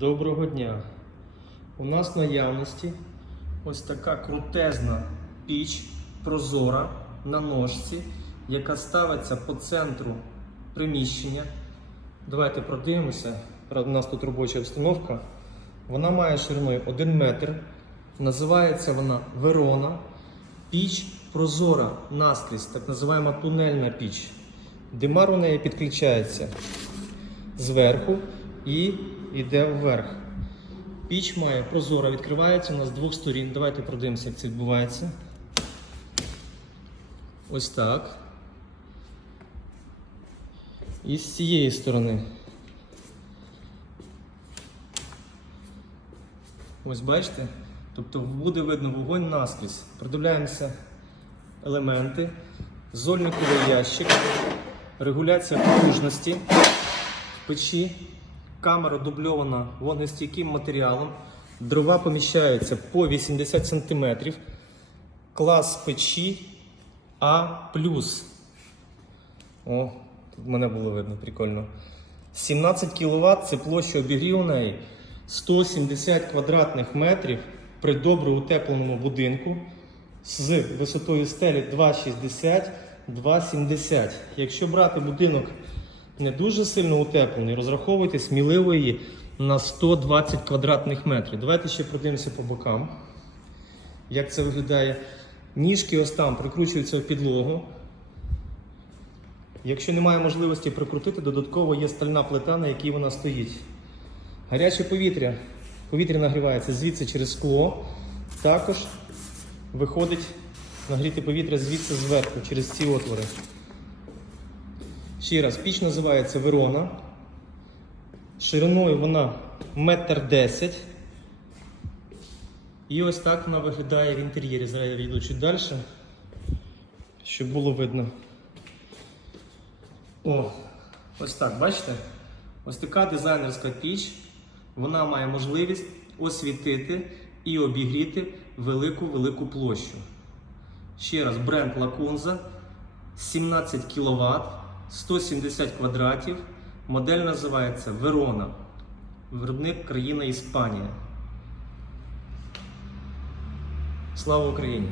Доброго дня. У нас в наявності ось така крутезна піч прозора на ножці, яка ставиться по центру приміщення. Давайте продивимося. У нас тут робоча обстановка. Вона має шириною 1 метр. Називається вона Верона. Піч прозора наскрізь, так називаємо тунельна піч. Димар у неї підключається зверху і йде вверх. Піч має прозора, відкривається у нас з двох сторін. Давайте продивимося, як це відбувається. Ось так. І з цієї сторони. Ось бачите? Тобто буде видно вогонь наскрізь. Продивляємося елементи, зольниковий ящик, регуляція потужності печі, камера дубльована вогнестійким матеріалом, дрова поміщаються по 80 см, клас печі А. О, тут мене було видно, прикольно. 17 кВт це площа обігріву неї 170 квадратних метрів при добре утепленому будинку з висотою стелі 2,60 2,70. Якщо брати будинок не дуже сильно утеплений, розраховуйте сміливо її на 120 квадратних метрів. Давайте ще продивимося по бокам. Як це виглядає? Ніжки ось там прикручуються в підлогу. Якщо немає можливості прикрутити, додатково є стальна плита, на якій вона стоїть. Гаряче повітря. Повітря нагрівається звідси через скло. Також виходить нагріти повітря звідси зверху, через ці отвори. Ще раз, піч називається Верона. Шириною вона метр десять. І ось так вона виглядає в інтер'єрі. Зараз я відійду чуть далі, щоб було видно. О, ось так, бачите? Ось така дизайнерська піч. Вона має можливість освітити і обігріти велику-велику площу. Ще раз, бренд Лакунза 17 кВт, 170 квадратів. Модель називається Верона. Виробник країна Іспанія. Слава Україні!